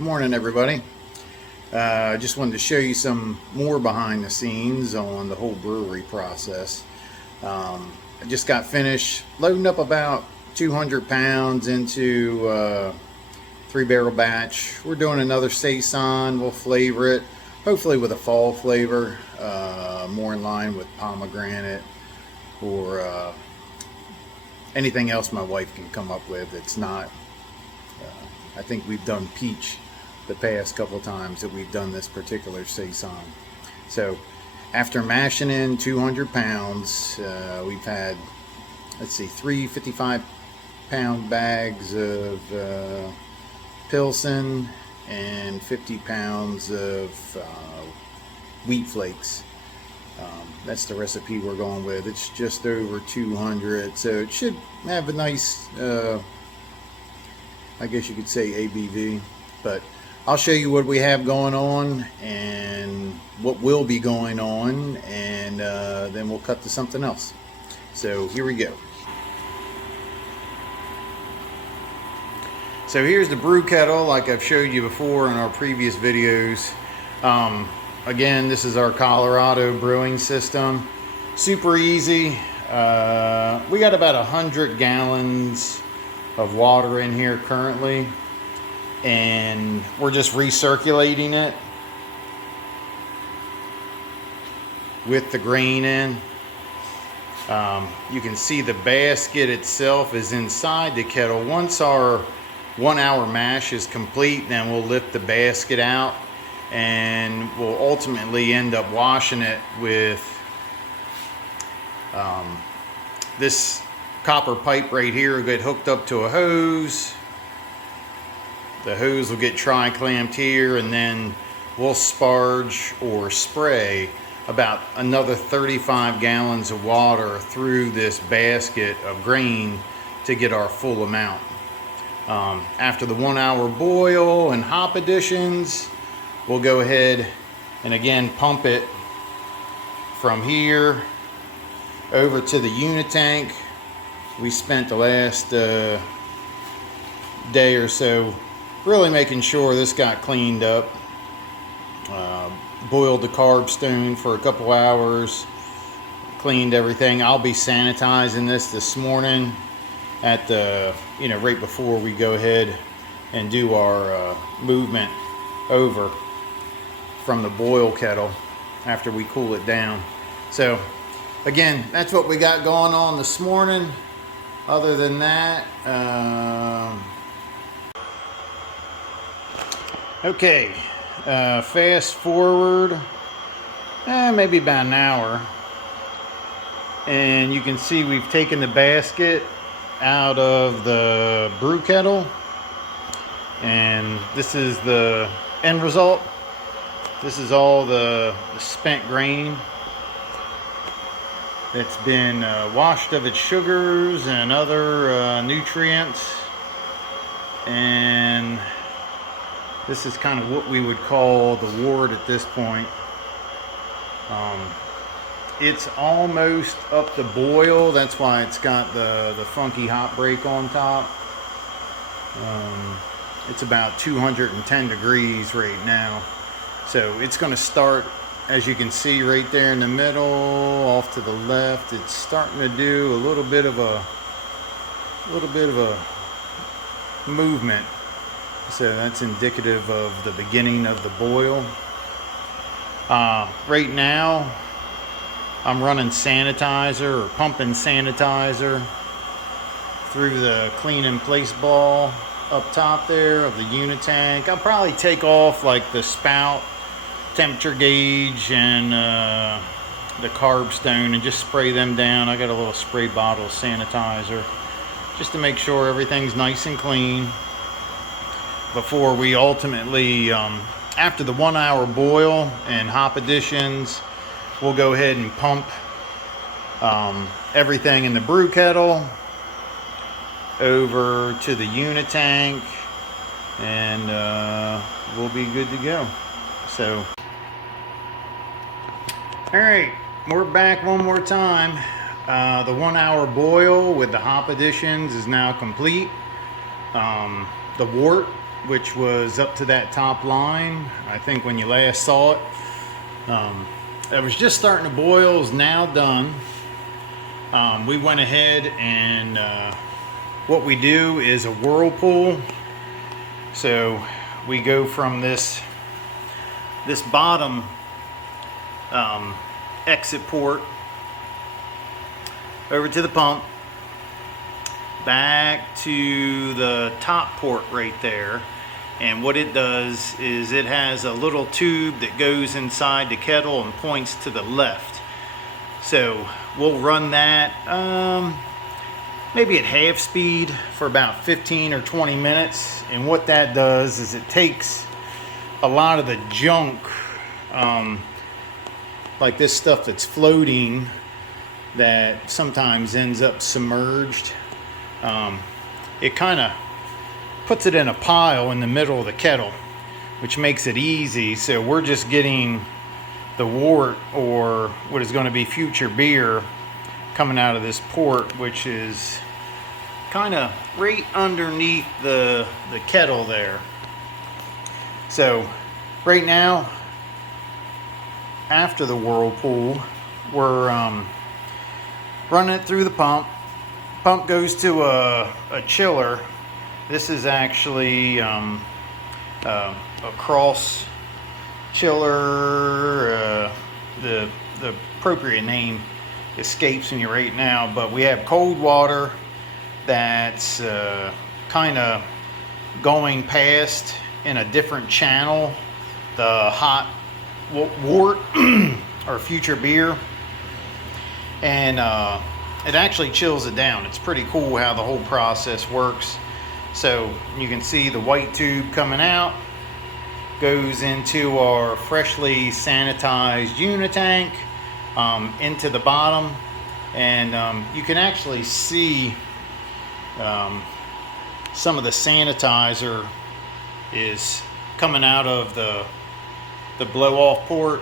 Morning, everybody. I just wanted to show you some more behind the scenes on the whole brewery process. I just got finished loading up about 200 pounds into a 3-barrel batch. We're doing another Saison. We'll flavor it, hopefully with a fall flavor, more in line with pomegranate or anything else my wife can come up with. It's not, I think we've done peach the past couple times that we've done this particular Saison. So after mashing in 200 pounds, we've had, let's see, 3 55-pound bags of Pilsen and 50 pounds of wheat flakes. That's the recipe we're going with. It's just over 200, so it should have a nice, I guess you could say ABV, but I'll show you what we have going on and what will be going on, and then we'll cut to something else. So here we go. So here's the brew kettle, like I've showed you before in our previous videos. Again, this is our Colorado brewing system. Super easy. We got about 100 gallons of water in here currently, and we're just recirculating it with the grain in. You can see the basket itself is inside the kettle. Once our 1 hour mash is complete, then we'll lift the basket out and we'll ultimately end up washing it with this copper pipe right here will get hooked up to a hose. The hose will get tri-clamped here, and then we'll sparge or spray about another 35 gallons of water through this basket of grain to get our full amount. After the 1 hour boil and hop additions, we'll go ahead and again pump it from here over to the unit tank. We spent the last day or so really making sure this got cleaned up. Boiled the carb stone for a couple hours, cleaned everything. I'll be sanitizing this morning at the, right before we go ahead and do our movement over from the boil kettle after we cool it down. So again, that's what we got going on this morning. Other than that, okay, fast forward maybe about an hour, and you can see we've taken the basket out of the brew kettle, and this is the end result. This is all the spent grain that's been washed of its sugars and other nutrients, and this is kind of what we would call the wort at this point. It's almost up to boil. That's why it's got the funky hot break on top. It's about 210 degrees right now. So it's going to start, as you can see right there in the middle, off to the left. It's starting to do a little bit of a movement. So that's indicative of the beginning of the boil. Right now, I'm running sanitizer or pumping sanitizer through the clean in place ball up top there of the unit tank. I'll probably take off like the spout, temperature gauge, and the carb stone and just spray them down. I got a little spray bottle of sanitizer just to make sure everything's nice and clean before we ultimately, after the 1 hour boil and hop additions, we'll go ahead and pump everything in the brew kettle over to the unit tank, and we'll be good to go. So, all right, we're back one more time. The 1 hour boil with the hop additions is now complete. The wort which was up to that top line, I think when you last saw it. It was just starting to boil, is now done. We went ahead and what we do is a whirlpool. So we go from this bottom exit port over to the pump, back to the top port right there. And what it does is it has a little tube that goes inside the kettle and points to the left. So we'll run that maybe at half speed for about 15 or 20 minutes. And what that does is it takes a lot of the junk, like this stuff that's floating that sometimes ends up submerged. It kind of puts it in a pile in the middle of the kettle, which makes it easy. So we're just getting the wort, or what is going to be future beer, coming out of this port, which is kind of right underneath the kettle there. So right now, after the whirlpool, we're running it through the pump. Pump goes to a chiller. This is actually a cross chiller. The appropriate name escapes me right now, but we have cold water that's kind of going past in a different channel the hot wort or future beer, and it actually chills it down. It's pretty cool how the whole process works. So you can see the white tube coming out, goes into our freshly sanitized unitank, into the bottom, and you can actually see some of the sanitizer is coming out of the blow-off port.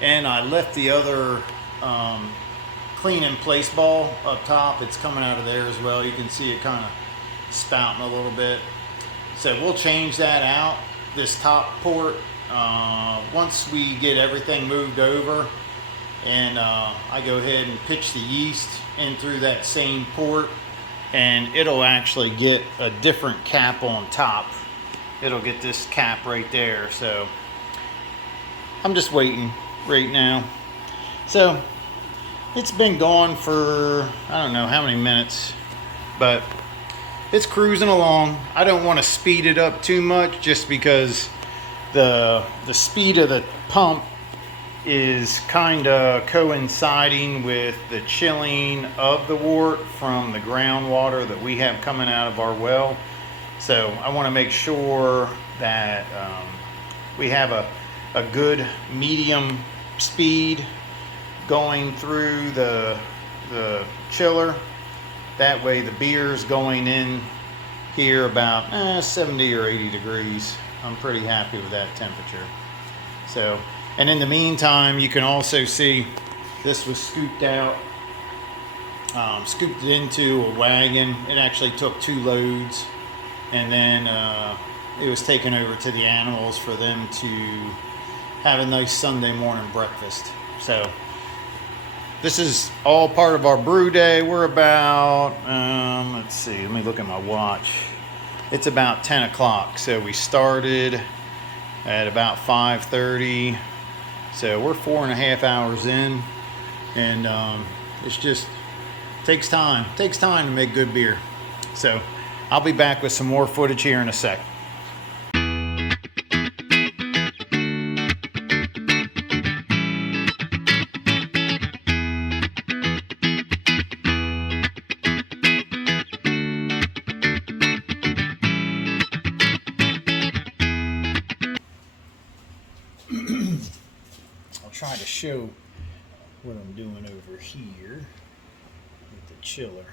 And I left the other clean in place ball up top. It's coming out of there as well. You can see it kind of spouting a little bit. So we'll change that out, this top port, once we get everything moved over. And I go ahead and pitch the yeast in through that same port, and it'll actually get a different cap on top. It'll get this cap right there. So I'm just waiting right now. So it's been gone for I don't know how many minutes, but it's cruising along. I don't want to speed it up too much, just because the speed of the pump is kind of coinciding with the chilling of the wort from the groundwater that we have coming out of our well. So I want to make sure that we have a good medium speed going through the chiller. That way the beer's going in here about 70 or 80 degrees. I'm pretty happy with that temperature. So, and in the meantime, you can also see this was scooped out, scooped it into a wagon. It actually took 2 loads, and then it was taken over to the animals for them to have a nice Sunday morning breakfast. So this is all part of our brew day. We're about, let's see, let me look at my watch. It's about 10 o'clock. So we started at about 5:30. So we're 4.5 hours in, and it's just takes time to make good beer. So I'll be back with some more footage here in a sec. I'll try to show what I'm doing over here with the chiller.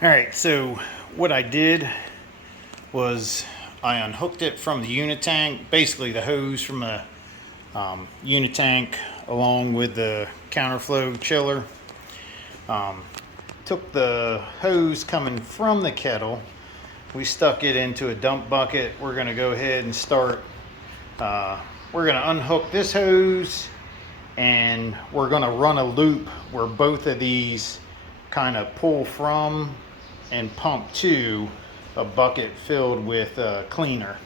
All right, so what I did was I unhooked it from the unit tank, basically the hose from the unit tank along with the counterflow chiller. Took the hose coming from the kettle, we stuck it into a dump bucket. We're going to go ahead and start, we're going to unhook this hose and we're going to run a loop where both of these kind of pull from and pump to a bucket filled with cleaner.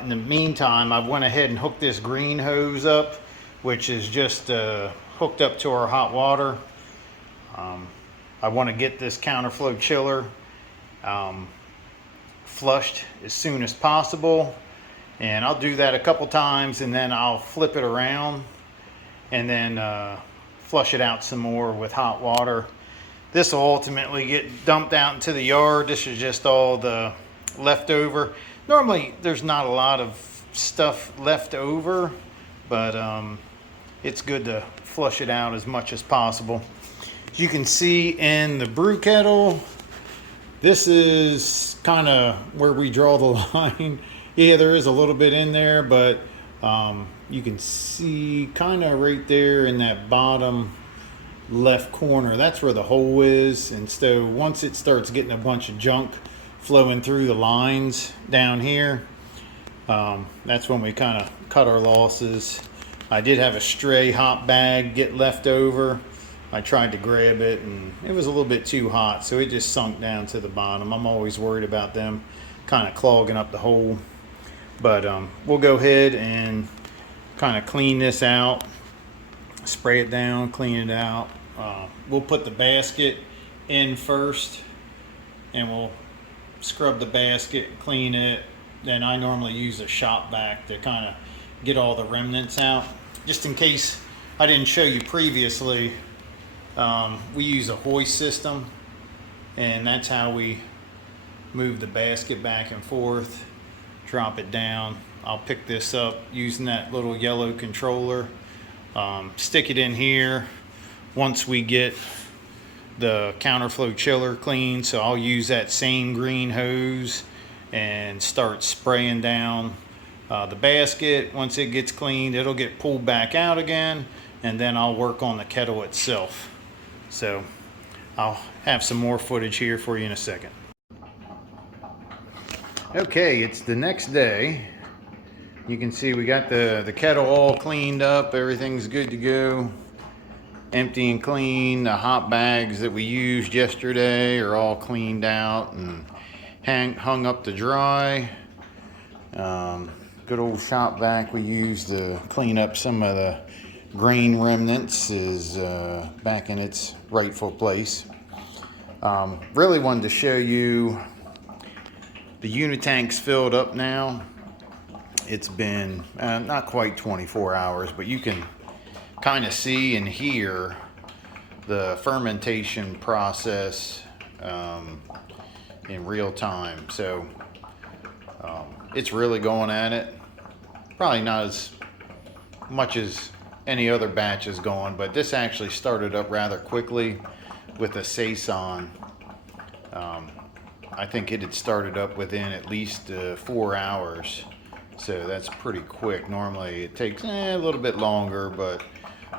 In the meantime, I went ahead and hooked this green hose up, which is just hooked up to our hot water. I want to get this counterflow chiller flushed as soon as possible, and I'll do that a couple times and then I'll flip it around and then flush it out some more with hot water. This will ultimately get dumped out into the yard. This is just all the leftover. Normally there's not a lot of stuff left over, but it's good to flush it out as much as possible. As you can see in the brew kettle, this is kind of where we draw the line. Yeah, there is a little bit in there, but you can see kind of right there in that bottom left corner, that's where the hole is. And so once it starts getting a bunch of junk flowing through the lines down here, that's when we kind of cut our losses. I did have a stray hot bag get left over. I tried to grab it and it was a little bit too hot, so it just sunk down to the bottom. I'm always worried about them kind of clogging up the hole. But we'll go ahead and kind of clean this out, spray it down, clean it out. We'll put the basket in first and we'll scrub the basket, clean it. Then I normally use a shop vac to kind of get all the remnants out. Just in case I didn't show you previously, we use a hoist system, and that's how we move the basket back and forth, drop it down. I'll pick this up using that little yellow controller, stick it in here once we get the counterflow chiller clean. So I'll use that same green hose and start spraying down the basket. Once it gets cleaned, it'll get pulled back out again, and then I'll work on the kettle itself. So I'll have some more footage here for you in a second. Okay, it's the next day. You can see we got the kettle all cleaned up. Everything's good to go. Empty and clean. The hot bags that we used yesterday are all cleaned out and hung up to dry. Good old shop vac we used to clean up some of the grain remnants is back in its rightful place. Really wanted to show you the unit tank's filled up now. It's been not quite 24 hours, but you can kind of see and hear the fermentation process in real time. So it's really going at it. Probably not as much as any other batch is going, but this actually started up rather quickly with a Saison. I think it had started up within at least 4 hours, so that's pretty quick. Normally it takes a little bit longer, but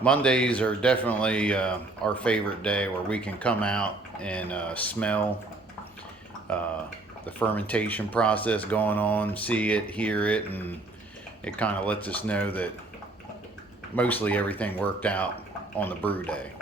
Mondays are definitely our favorite day, where we can come out and smell the fermentation process going on, see it, hear it, and it kind of lets us know that mostly everything worked out on the brew day.